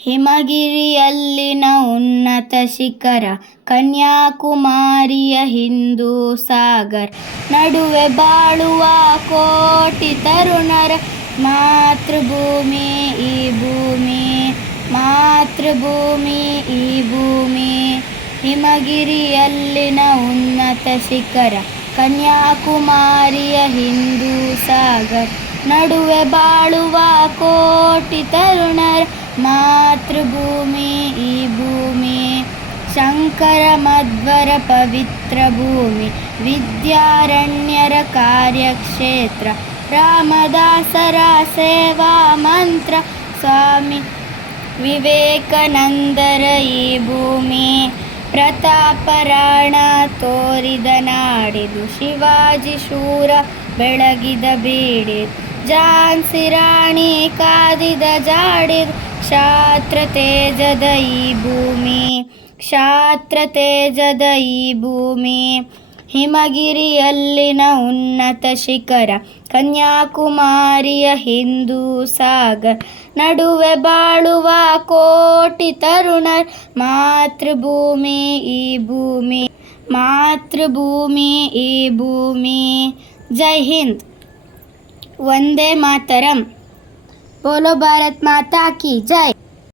ಹಿಮಗಿರಿಯಲ್ಲಿನ ಉನ್ನತ ಶಿಖರ, ಕನ್ಯಾಕುಮಾರಿಯ ಹಿಂದೂ ಸಾಗರ್, ನಡುವೆ ಬಾಳುವ ಕೋಟಿ ತರುಣರ ಮಾತೃಭೂಮಿ ಈ ಭೂಮಿ, ಮಾತೃಭೂಮಿ ಈ ಭೂಮಿ. ಹಿಮಗಿರಿಯಲ್ಲಿನ ಉನ್ನತ ಶಿಖರ, ಕನ್ಯಾಕುಮಾರಿಯ ಹಿಂದೂ ಸಾಗರ್, ನಡುವೆ ಬಾಳುವ ಕೋಟಿ ತರುಣರ ಮಾತೃಭೂಮಿ ಈ ಭೂಮಿ. ಶಂಕರ ಮಧ್ವರ ಪವಿತ್ರ ಭೂಮಿ, ವಿದ್ಯಾರಣ್ಯರ ಕಾರ್ಯಕ್ಷೇತ್ರ, ರಾಮದಾಸರ ಸೇವಾ ಮಂತ್ರ, ಸ್ವಾಮಿ ವಿವೇಕಾನಂದರ ಈ ಭೂಮಿ. ಪ್ರತಾಪರಾಣ ತೋರಿದ ನಾಡಿದು, ಶಿವಾಜಿ ಶೂರ ಬೆಳಗಿದ ಬೀಡಿದು, ಝಾನ್ಸಿ ರಾಣಿ ಕಾದಿದ ಜಾಡಿದು, ಕ್ಷಾತ್ರ ತೇಜದ ಈ ಭೂಮಿ, ಕ್ಷಾತ್ರ ತೇಜದ ಈ ಭೂಮಿ. ಹಿಮಗಿರಿಯಲ್ಲಿನ ಉನ್ನತ ಶಿಖರ, ಕನ್ಯಾಕುಮಾರಿಯ ಹಿಂದೂ ಸಾಗರ್, ನಡುವೆ ಬಾಳುವ ಕೋಟಿ ತರುಣರ್ ಮಾತೃಭೂಮಿ ಈ ಭೂಮಿ, ಮಾತೃಭೂಮಿ ಈ ಭೂಮಿ. ಜೈ ಹಿಂದ್, ವಂದೇ ಮಾತರಂ. बोलो भारत माता की जय.